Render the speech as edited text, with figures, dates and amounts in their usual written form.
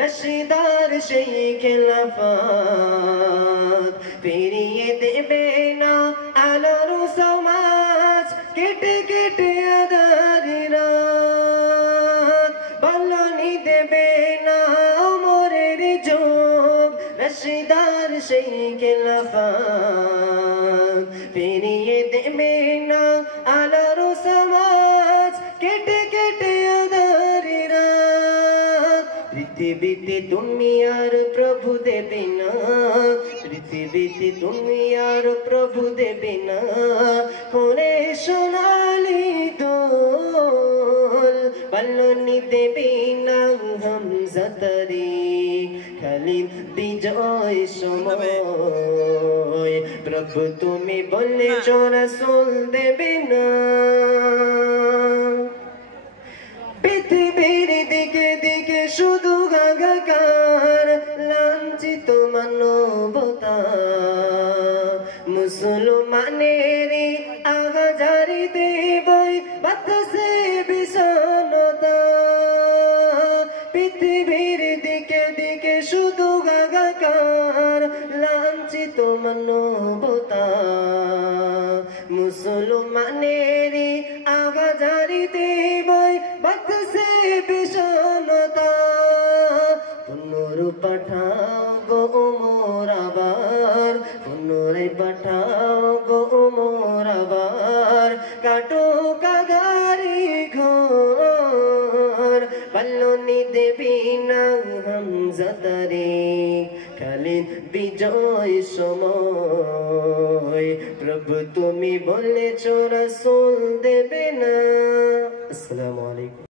রশিদার সেই খেলাফত ফিরিয়ে দেবে না আলোর সমাজ কেটে কেটে আঁধারি রাত বলনি দেবে না ওমরের যুগ রশিদার সেই খেলাফত ফিরিয়ে দেবে না আলোর সমাজ কেটে কেটে আঁধারি রাত পৃথিবীতে দুনিয়ার প্রভু দেবে না পৃথিবীতে দুনিয়ার প্রভু দেবে না করে সোনালি দোল বলনি দেবে না হামজা তারিক খালিদ বিজয় সময় প্রভু তুমি বলেছ রাসূল দেবে না পৃথিবীর দিকে দিকে শুধু হাহাকার লাঞ্ছিত মানবতা মুসলমানের আহাজারিতে বই বাতাসে বিষণ্ণতা পৃথিবীর দিকে দিকে শুধু হাহাকার লাঞ্ছিত মানবতা মুসলমানের আহাজারিতে বই বাতাসে বিষণ্ণতা পুনরু পাঠাও গো ওমর আবার পুনরায় পাঠাও গো ওমর আবার কাটো কাদারি ঘোর বলনি দেবী না হামজা তারিক খালিদ বিজয় সময় প্রভু তুমি বলেছ রাসূল দেবে না। আসসালামু আলাইকুম।